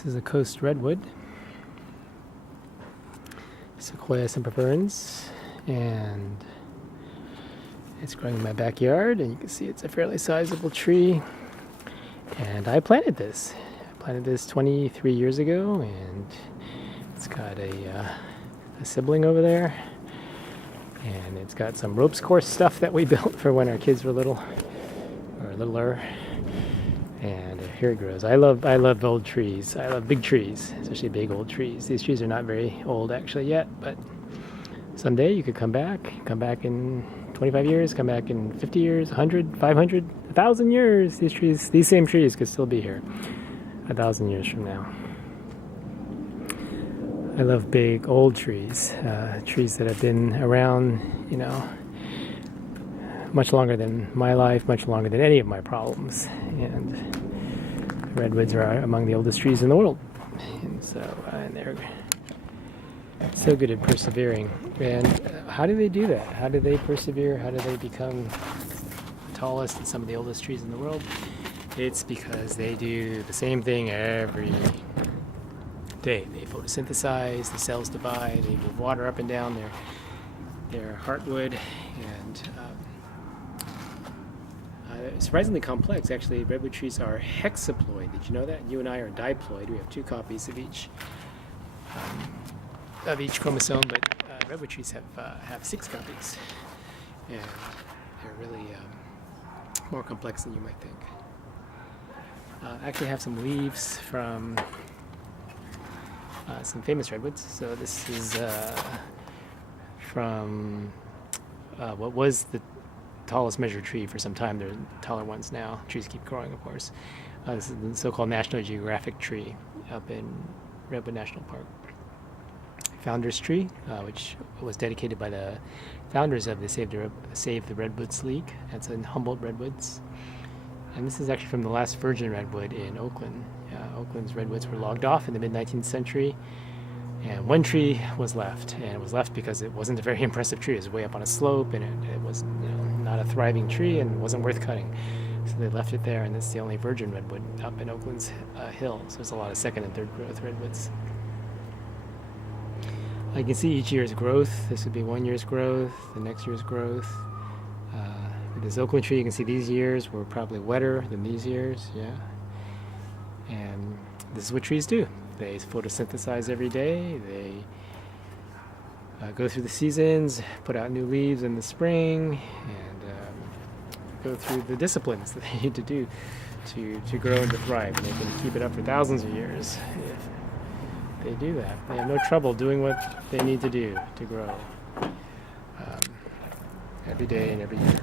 This is a coast redwood, Sequoia sempervirens, and it's growing in my backyard, and you can see it's a fairly sizable tree. And I planted this. 23 years ago, and it's got a sibling over there, and it's got some ropes course stuff that we built for when our kids were little, or littler. And here it grows. I love old trees. I love big trees, especially big old trees. These trees are not very old actually yet, but someday you could come back in 25 years, come back in 50 years, 100, 500, 1,000 years. These same trees could still be here 1,000 years from now. I love big old trees, trees that have been around, much longer than my life, much longer than any of my problems. And redwoods are among the oldest trees in the world. And they're so good at persevering. And how do they do that? How do they persevere? How do they become the tallest and some of the oldest trees in the world? It's because they do the same thing every day. They photosynthesize, the cells divide, they move water up and down their heartwood, and surprisingly complex. Actually, redwood trees are hexaploid. Did you know that? You and I are diploid. We have 2 copies of each chromosome, but redwood trees have 6 copies, and they're really more complex than you might think. I actually have some leaves from some famous redwoods. So this is from what was the tallest measured tree for some time. There are taller ones now. Trees keep growing, of course. This is the so-called National Geographic tree up in Redwood National Park. Founders tree, which was dedicated by the founders of the Save the Redwoods League. That's in Humboldt Redwoods. And this is actually from the last virgin redwood in Oakland. Oakland's redwoods were logged off in the mid-19th century, and one tree was left. And it was left because it wasn't a very impressive tree. It was way up on a slope, and it was not a thriving tree and wasn't worth cutting. So they left it there, and it's the only virgin redwood up in Oakland's hill. So there's a lot of second and third growth redwoods. You can see each year's growth. This would be 1 year's growth, the next year's growth. With this Oakland tree, you can see these years were probably wetter than these years, yeah. And this is what trees do. They photosynthesize every day. They go through the seasons, put out new leaves in the spring, and go through the disciplines that they need to do to grow and to thrive. And they can keep it up for thousands of years if they do that. They have no trouble doing what they need to do to grow every day and every year.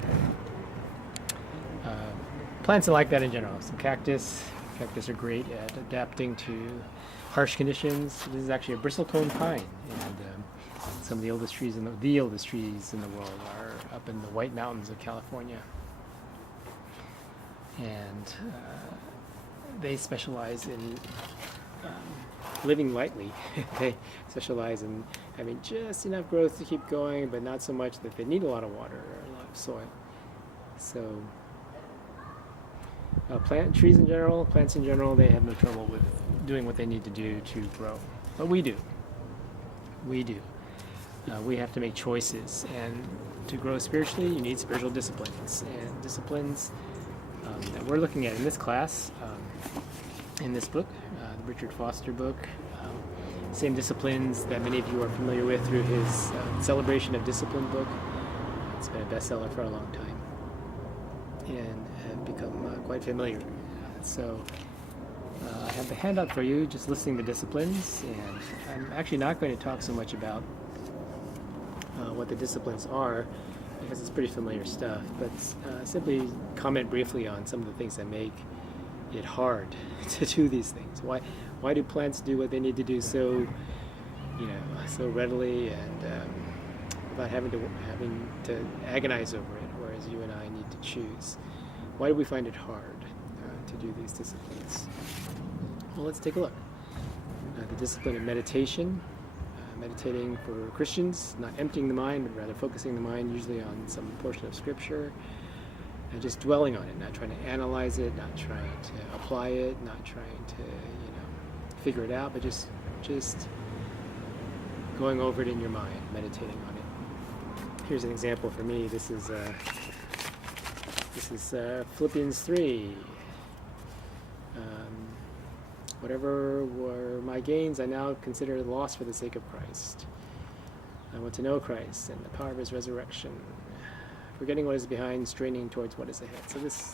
Plants are like that in general. Some cactus are great at adapting to harsh conditions. This is actually a bristlecone pine, and some of the oldest trees in the world are up in the White Mountains of California. And they specialize in living lightly. They specialize in having just enough growth to keep going, but not so much that they need a lot of water or a lot of soil. So plants in general, they have no trouble with doing what they need to do to grow. But we do. We have to make choices, and to grow spiritually, you need spiritual disciplines. And disciplines that we're looking at in this class, in this book, the Richard Foster book, same disciplines that many of you are familiar with through his Celebration of Discipline book. It's been a bestseller for a long time, and have become quite familiar. So I have the handout for you, just listing the disciplines, and I'm actually not going to talk so much about what the disciplines are, because it's pretty familiar stuff, but simply comment briefly on some of the things that make it hard to do these things. Why do plants do what they need to do so readily, and without having to agonize over it, whereas you and I need to choose? Why do we find it hard to do these disciplines? Well, let's take a look. The discipline of meditation. Meditating for Christians, not emptying the mind, but rather focusing the mind usually on some portion of Scripture, and just dwelling on it, not trying to analyze it, not trying to apply it, not trying to figure it out, but just going over it in your mind, meditating on it. Here's an example for me. This is Philippians 3. Whatever were my gains, I now consider loss for the sake of Christ. I want to know Christ and the power of his resurrection, forgetting what is behind, straining towards what is ahead. So this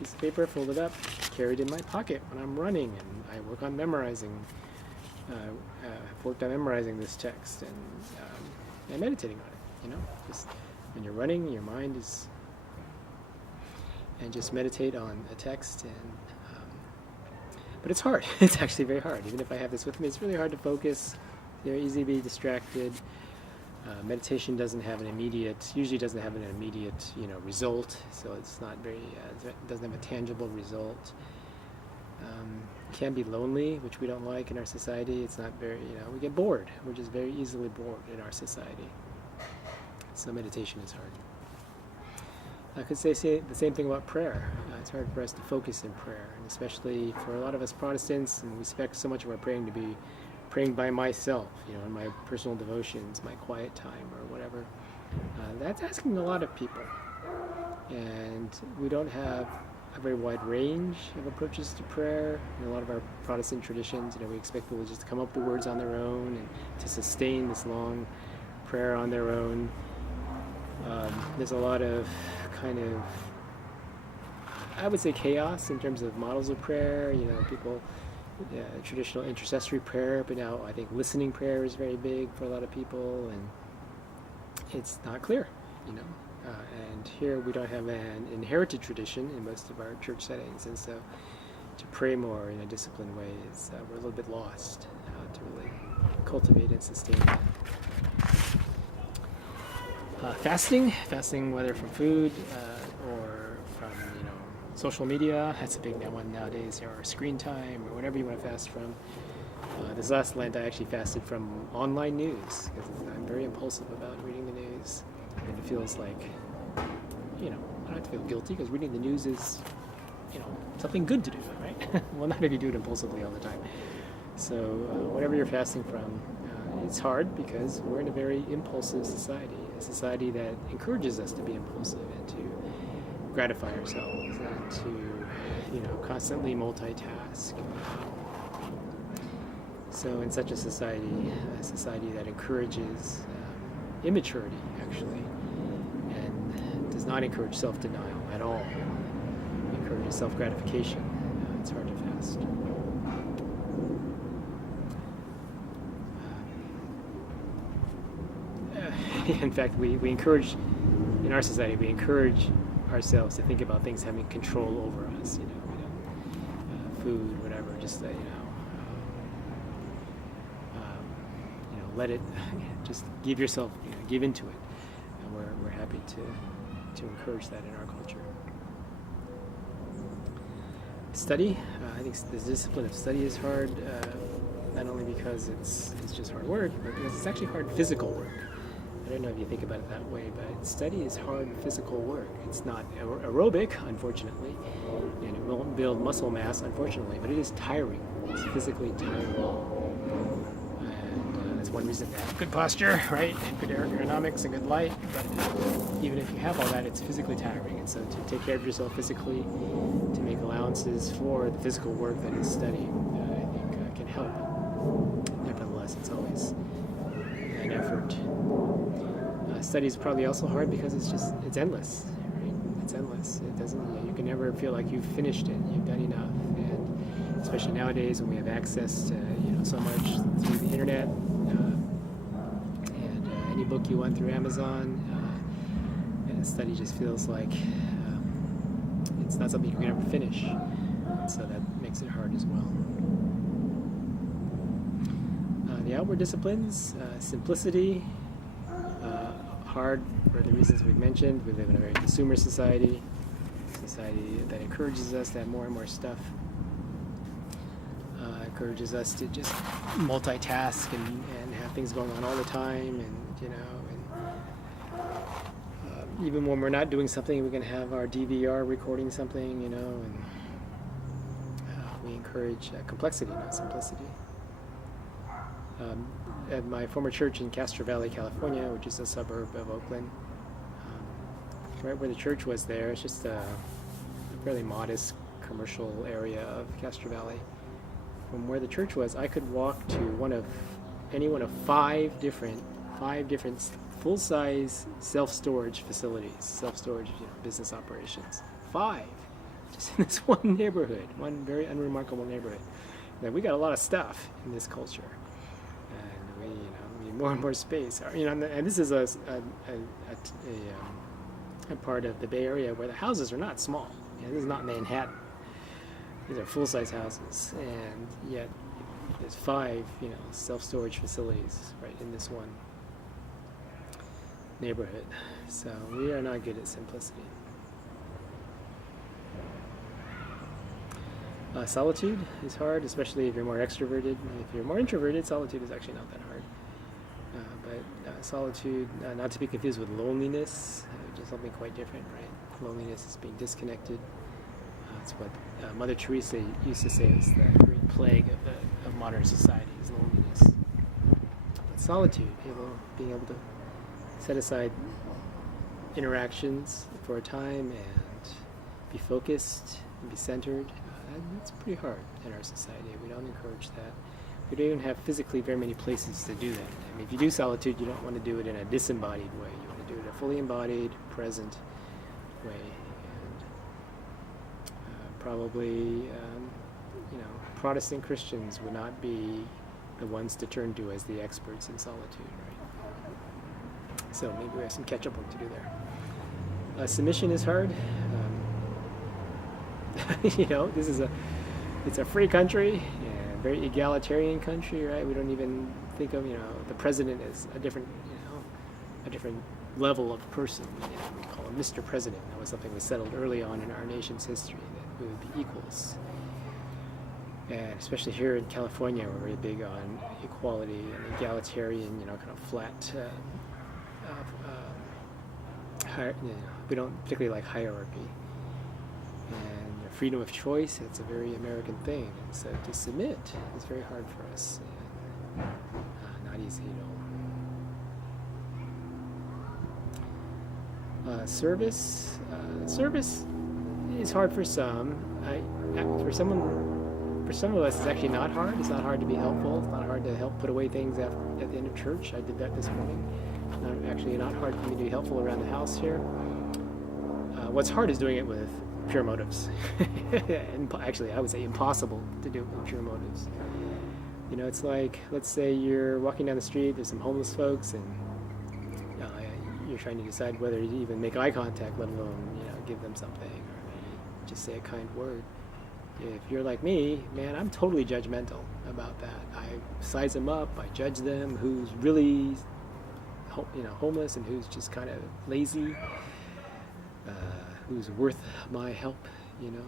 piece of paper folded up, carried in my pocket when I'm running, and I work on memorizing. I've worked on memorizing this text and meditating on it. Just when you're running, your mind is, and just meditate on a text. But it's hard. It's actually very hard. Even if I have this with me, it's really hard to focus. They're easy to be distracted. Meditation usually doesn't have an immediate, result. So it's not very, it doesn't have a tangible result. It can be lonely, which we don't like in our society. It's not very, we get bored. We're just very easily bored in our society. So meditation is hard. I could say the same thing about prayer. It's hard for us to focus in prayer, and especially for a lot of us Protestants, and we expect so much of our praying to be praying by myself, in my personal devotions, my quiet time, or whatever. That's asking a lot of people, and we don't have a very wide range of approaches to prayer. In a lot of our Protestant traditions, we expect people just to come up with the words on their own and to sustain this long prayer on their own. There's a lot of kind of, I would say, chaos in terms of models of prayer. People, traditional intercessory prayer, but now I think listening prayer is very big for a lot of people, and it's not clear, and here we don't have an inherited tradition in most of our church settings, and so to pray more in a disciplined way is, we're a little bit lost to really cultivate and sustain that. Fasting, whether from food or from social media, that's a big one nowadays, or screen time, or whatever you want to fast from. This last Lent, I actually fasted from online news because I'm very impulsive about reading the news, and it feels like, I don't have to feel guilty because reading the news is, something good to do, right? Well, not if you do it impulsively all the time. So whatever you're fasting from, it's hard because we're in a very impulsive society, a society that encourages us to be impulsive and to gratify ourselves and to, constantly multitask. So in such a society that encourages immaturity, actually, and does not encourage self-denial at all, encourages self-gratification, it's hard to fast. In fact, we encourage, in our society, we encourage ourselves to think about things having control over us, food, whatever, just, let it, just give yourself, give into it. And we're happy to encourage that in our culture. Study, I think the discipline of study is hard, not only because it's just hard work, but because it's actually hard physical work. I don't know if you think about it that way, but study is hard physical work. It's not aerobic, unfortunately, and it won't build muscle mass, unfortunately, but it is tiring. It's physically tiring. And that's one reason to have good posture, right? And good ergonomics and good light. But even if you have all that, it's physically tiring. And so to take care of yourself physically, to make allowances for the physical work that is study, I think can help. Nevertheless, it's always an effort. Study is probably also hard because it's endless, right? It's endless. It doesn't, you can never feel like you've finished it, you've done enough, and especially nowadays when we have access to, so much through the internet, and any book you want through Amazon, and study just feels like it's not something you can ever finish, so that makes it hard as well. The outward disciplines, simplicity, hard for the reasons we've mentioned. We live in a very consumer society that encourages us to have more and more stuff, encourages us to just multitask and have things going on all the time, and even when we're not doing something, we can have our DVR recording something, and we encourage complexity, not simplicity. At my former church in Castro Valley, California, which is a suburb of Oakland, right where the church was there, it's just a fairly modest commercial area of Castro Valley. From where the church was, I could walk to any one of five different full-size self-storage facilities, self-storage business operations. 5, just in this one neighborhood, one very unremarkable neighborhood. Now, we got a lot of stuff in this culture, and we need more and more space. And this is a part of the Bay Area where the houses are not small. This is not Manhattan. These are full-size houses, and yet there's 5, self-storage facilities right in this one neighborhood. So we are not good at simplicity. Solitude is hard, especially if you're more extroverted. If you're more introverted, solitude is actually not that hard. But solitude, not to be confused with loneliness, which is something quite different, right? Loneliness is being disconnected. That's what Mother Teresa used to say is the great plague of modern society is loneliness. But solitude, being able to set aside interactions for a time and be focused and be centered. That's pretty hard in our society. We don't encourage that. We don't even have physically very many places to do that. I mean, if you do solitude, you don't want to do it in a disembodied way. You want to do it in a fully embodied, present way. And probably, Protestant Christians would not be the ones to turn to as the experts in solitude, right? So maybe we have some catch-up work to do there. Submission is hard. It's a free country, a very egalitarian country, right? We don't even think of, the president as a different level of person. We call him Mr. President. That was something we settled early on in our nation's history, that we would be equals. And especially here in California, we're very big on equality and egalitarian, kind of flat. We don't particularly like hierarchy. And freedom of choice, it's a very American thing. And so to submit is very hard for us. And, not easy at all. Service is hard for some. For some of us, it's actually not hard. It's not hard to be helpful. It's not hard to help put away things at the end of church. I did that this morning. Not hard for me to be helpful around the house here. What's hard is doing it with pure motives. And actually, I would say impossible to do it with pure motives. It's like, let's say you're walking down the street, there's some homeless folks, and you're trying to decide whether to even make eye contact, let alone, give them something, or just say a kind word. If you're like me, man, I'm totally judgmental about that. I size them up, I judge them, who's really, homeless and who's just kind of lazy, who's worth my help, I mean,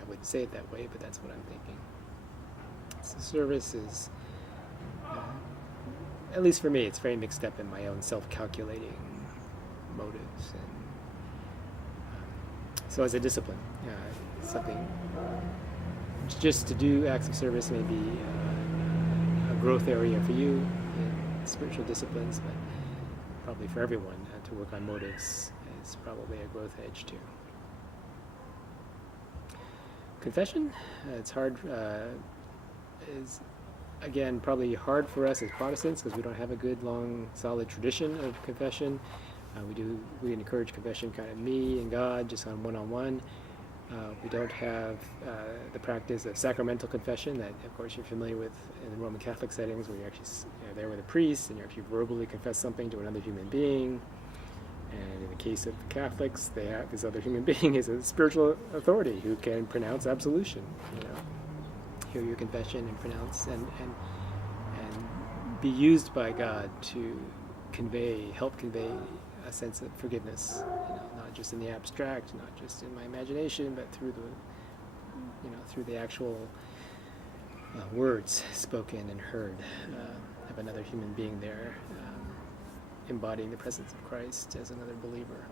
I wouldn't say it that way, but that's what I'm thinking. So service is, at least for me, it's very mixed up in my own self-calculating motives. And so as a discipline, something just to do acts of service may be a growth area for you in spiritual disciplines, but probably for everyone to work on motives is probably a growth edge too. Confession, it's hard, is again probably hard for us as Protestants because we don't have a good, long, solid tradition of confession. We encourage confession kind of me and God, just on one-on-one. We don't have the practice of sacramental confession that, of course, you're familiar with in the Roman Catholic settings, where you're actually there with a priest and you actually verbally confess something to another human being. And in the case of the Catholics, they have this other human being is a spiritual authority who can pronounce absolution. Hear your confession and pronounce and be used by God to help convey a sense of forgiveness, not just in the abstract, not just in my imagination, but through the actual words spoken and heard of another human being there, embodying the presence of Christ as another believer.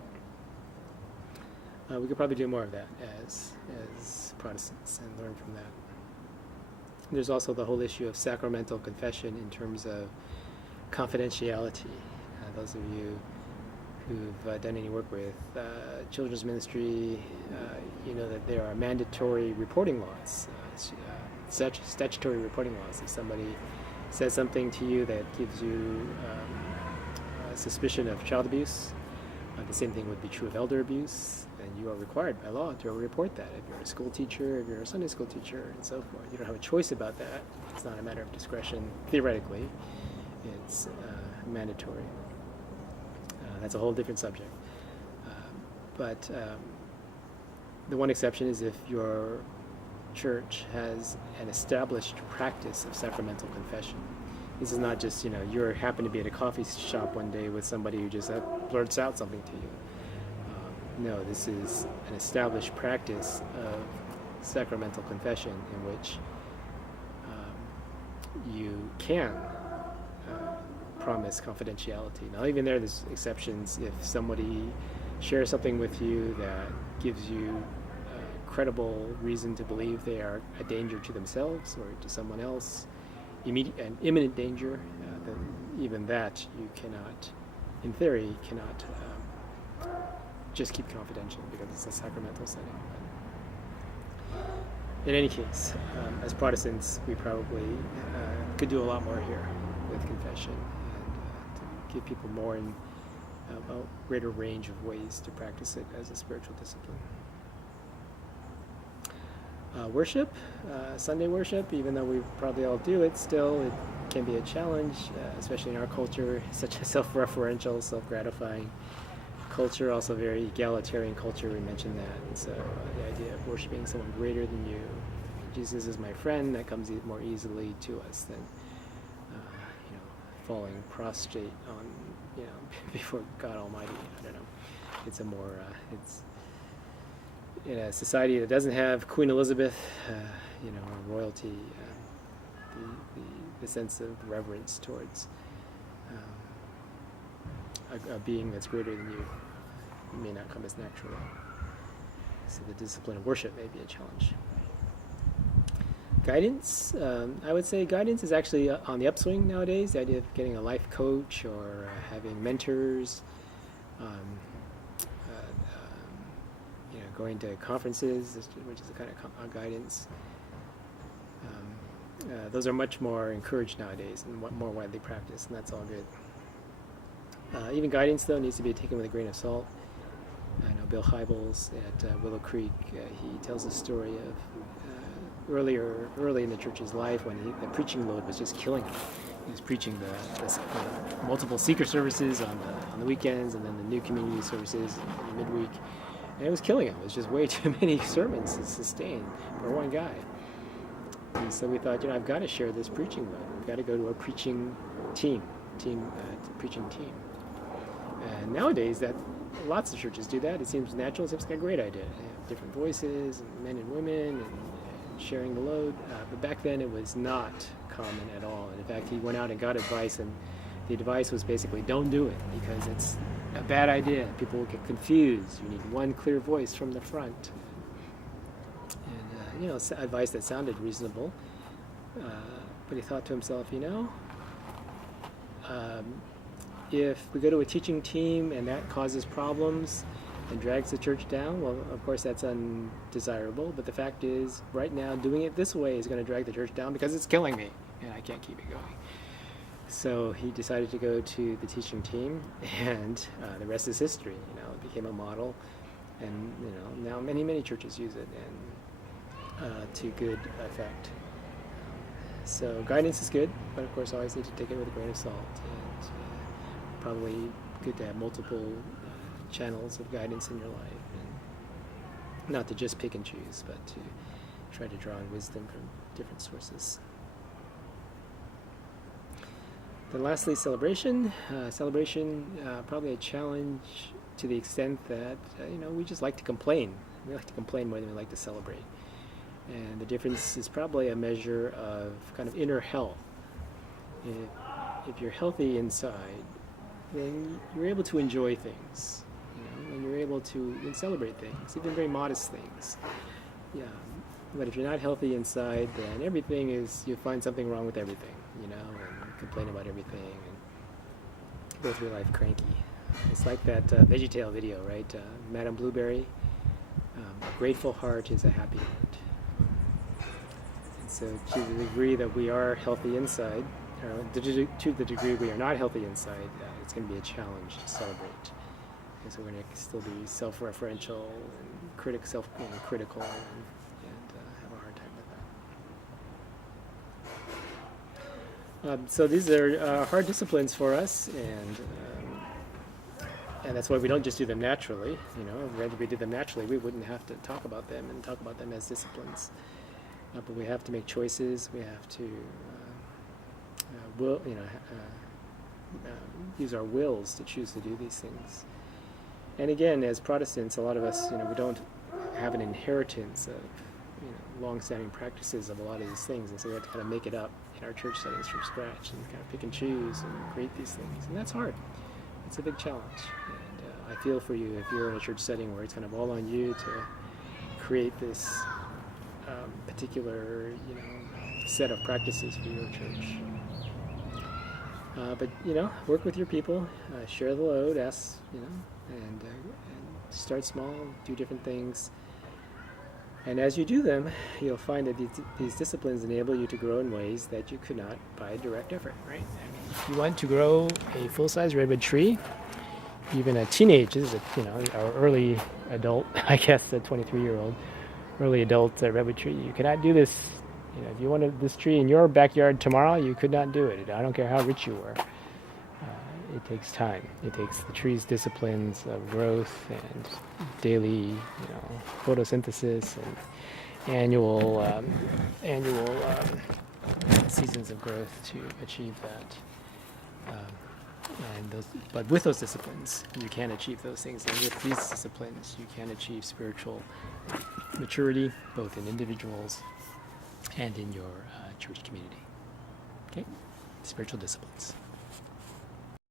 We could probably do more of that as Protestants and learn from that. There's also the whole issue of sacramental confession in terms of confidentiality. Those of you who've done any work with children's ministry, you know that there are mandatory reporting laws, statutory reporting laws. If somebody says something to you that gives you suspicion of child abuse, the same thing would be true of elder abuse, and you are required by law to report that. If you're a school teacher, if you're a Sunday school teacher, and so forth, you don't have a choice about that. It's not a matter of discretion, theoretically. It's mandatory. That's a whole different subject. But the one exception is if your church has an established practice of sacramental confession. This is not just, you happen to be at a coffee shop one day with somebody who just blurts out something to you. No, this is an established practice of sacramental confession in which you can promise confidentiality. Now, even there's exceptions. If somebody shares something with you that gives you credible reason to believe they are a danger to themselves or to someone else, an imminent danger, then even that you cannot, in theory, just keep confidential because it's a sacramental setting. In any case, as Protestants, we probably could do a lot more here with confession and to give people more and a greater range of ways to practice it as a spiritual discipline. Worship, Sunday worship, even though we probably all do it, still it can be a challenge, especially in our culture, such a self-referential, self-gratifying culture, also very egalitarian culture. We mentioned that. And so the idea of worshiping someone greater than you, Jesus is my friend, that comes more easily to us than falling prostrate on before God Almighty. I don't know. It's a more it's in a society that doesn't have Queen Elizabeth, or royalty, the sense of reverence towards a being that's greater than you may not come as naturally. So the discipline of worship may be a challenge. Guidance, I would say guidance is actually on the upswing nowadays. The idea of getting a life coach or having mentors, going to conferences, which is a kind of guidance. Those are much more encouraged nowadays and more widely practiced, and that's all good. Even guidance, though, needs to be taken with a grain of salt. I know Bill Hybels at Willow Creek, he tells a story of early in the church's life when the preaching load was just killing him. He was preaching the multiple seeker services on the weekends and then the new community services in the midweek. And it was killing him. It was just way too many sermons to sustain for one guy. And so we thought, I've got to share this preaching load. We've got to go to a preaching team. And nowadays, that lots of churches do that. It seems natural. It seems like a great idea. They have different voices, and men and women, and sharing the load. But back then, it was not common at all. And in fact, he went out and got advice, and the advice was basically, don't do it because it's a bad idea. People will get confused. You need one clear voice from the front. And, advice that sounded reasonable. But he thought to himself, if we go to a teaching team and that causes problems and drags the church down, well, of course that's undesirable. But the fact is, right now, doing it this way is going to drag the church down because it's killing me, and I can't keep it going. So he decided to go to the teaching team, and the rest is history. It became a model, and now many churches use it, and to good effect. So guidance is good, but of course always need to take it with a grain of salt, and probably good to have multiple channels of guidance in your life, and not to just pick and choose, but to try to draw on wisdom from different sources. Then lastly, celebration. Probably a challenge to the extent that, we just like to complain. We like to complain more than we like to celebrate. And the difference is probably a measure of kind of inner health. If you're healthy inside, then you're able to enjoy things, and you're able to celebrate things, even very modest things. Yeah, But if you're not healthy inside, then everything is, you find something wrong with everything, and complain about everything and go through life cranky. It's like that VeggieTale video, right? Madame Blueberry, a grateful heart is a happy heart. And so to the degree that we are healthy inside, or to the degree we are not healthy inside, it's going to be a challenge to celebrate. And so we're going to still be self-referential and critical, and have a hard time with that. So these are hard disciplines for us, and that's why we don't just do them naturally. If we did them naturally, we wouldn't have to talk about them as disciplines. But we have to make choices. We have to use our wills to choose to do these things. And again, as Protestants, a lot of us, we don't have an inheritance of long-standing practices of a lot of these things, and so we have to kind of make it up in our church settings from scratch and kind of pick and choose and create these things, and that's hard. It's a big challenge, and I feel for you if you're in a church setting where it's kind of all on you to create this particular set of practices for your church. But work with your people, share the load, ask, and start small, do different things. And as you do them, you'll find that these disciplines enable you to grow in ways that you could not by direct effort, right? If you want to grow a full-size redwood tree, even a teenage, this is our early adult, I guess a 23-year-old early adult redwood tree, you cannot do this. If you wanted this tree in your backyard tomorrow, you could not do it. I don't care how rich you were. It takes time. It takes the tree's disciplines of growth and daily, photosynthesis and annual seasons of growth to achieve that. But with those disciplines, you can achieve those things. And with these disciplines, you can achieve spiritual maturity, both in individuals and in your church community. Okay? Spiritual disciplines.